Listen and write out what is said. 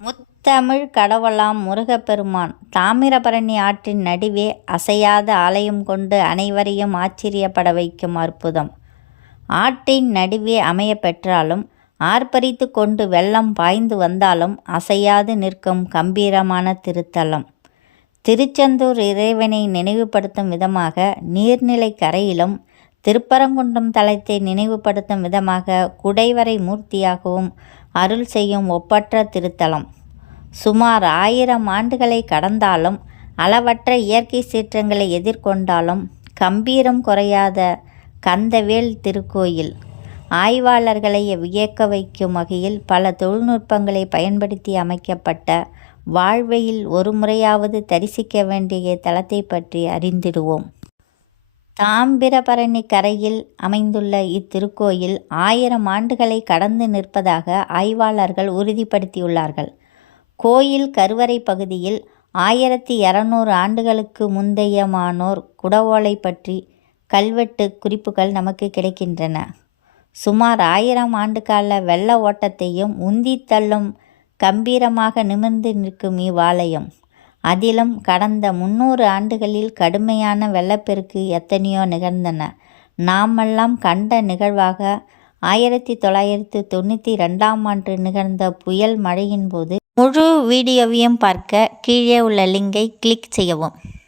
முத்தமிழ் கடவுளாம் முருகப்பெருமான் தாமிரபரணி ஆற்றின் நடுவே அசையாத ஆலயம் கொண்டு அனைவரையும் ஆச்சரியப்பட வைக்கும் அற்புதம். ஆற்றின் நடுவே அமைய பெற்றாலும் ஆர்ப்பரித்து கொண்டு வெள்ளம் பாய்ந்து வந்தாலும் அசையாது நிற்கும் கம்பீரமான திருத்தலம். திருச்செந்தூர் இறைவனை நினைவுபடுத்தும் விதமாக நீர்நிலை கரையிலும் திருப்பரங்குன்றம் தலத்தை நினைவுபடுத்தும் விதமாக குடைவரை மூர்த்தியாகவும் அருள் செய்யும் ஒப்பற்ற திருத்தலம். சுமார் 1000 ஆண்டுகளை கடந்தாலும் அளவற்ற இயற்கை சீற்றங்களை எதிர்கொண்டாலும் கம்பீரம் குறையாத கந்தவேல் திருக்கோயில். ஆய்வாளர்களை வியக்க வைக்கும் வகையில் பல தொழில்நுட்பங்களை பயன்படுத்தி அமைக்கப்பட்ட வாழ்வையில் ஒரு முறையாவது தரிசிக்க வேண்டிய தலத்தை பற்றி அறிந்திடுவோம். தாமிரபரணி கரையில் அமைந்துள்ள இத்திருக்கோயில் 1000 ஆண்டுகளை கடந்து நிற்பதாக ஆய்வாளர்கள் உறுதிப்படுத்தியுள்ளார்கள். கோயில் கருவறை பகுதியில் 1200 ஆண்டுகளுக்கு முந்தையமானோர் குடவோலை பற்றி கல்வெட்டு குறிப்புகள் நமக்கு கிடைக்கின்றன. சுமார் 1000 ஆண்டுகால வெள்ள ஓட்டத்தையும் உந்தி தள்ளும் கம்பீரமாக நிமிர்ந்து நிற்கும் இவ்வாலயம். அதிலும் கடந்த 300 ஆண்டுகளில் கடுமையான வெள்ளப்பெருக்கு எத்தனையோ நிகழ்ந்தன. நாமெல்லாம் கண்ட நிகழ்வாக 1992ஆம் ஆண்டு நிகழ்ந்த புயல் மழையின் போது. முழு வீடியோவையும் பார்க்க கீழே உள்ள லிங்கை கிளிக் செய்யவும்.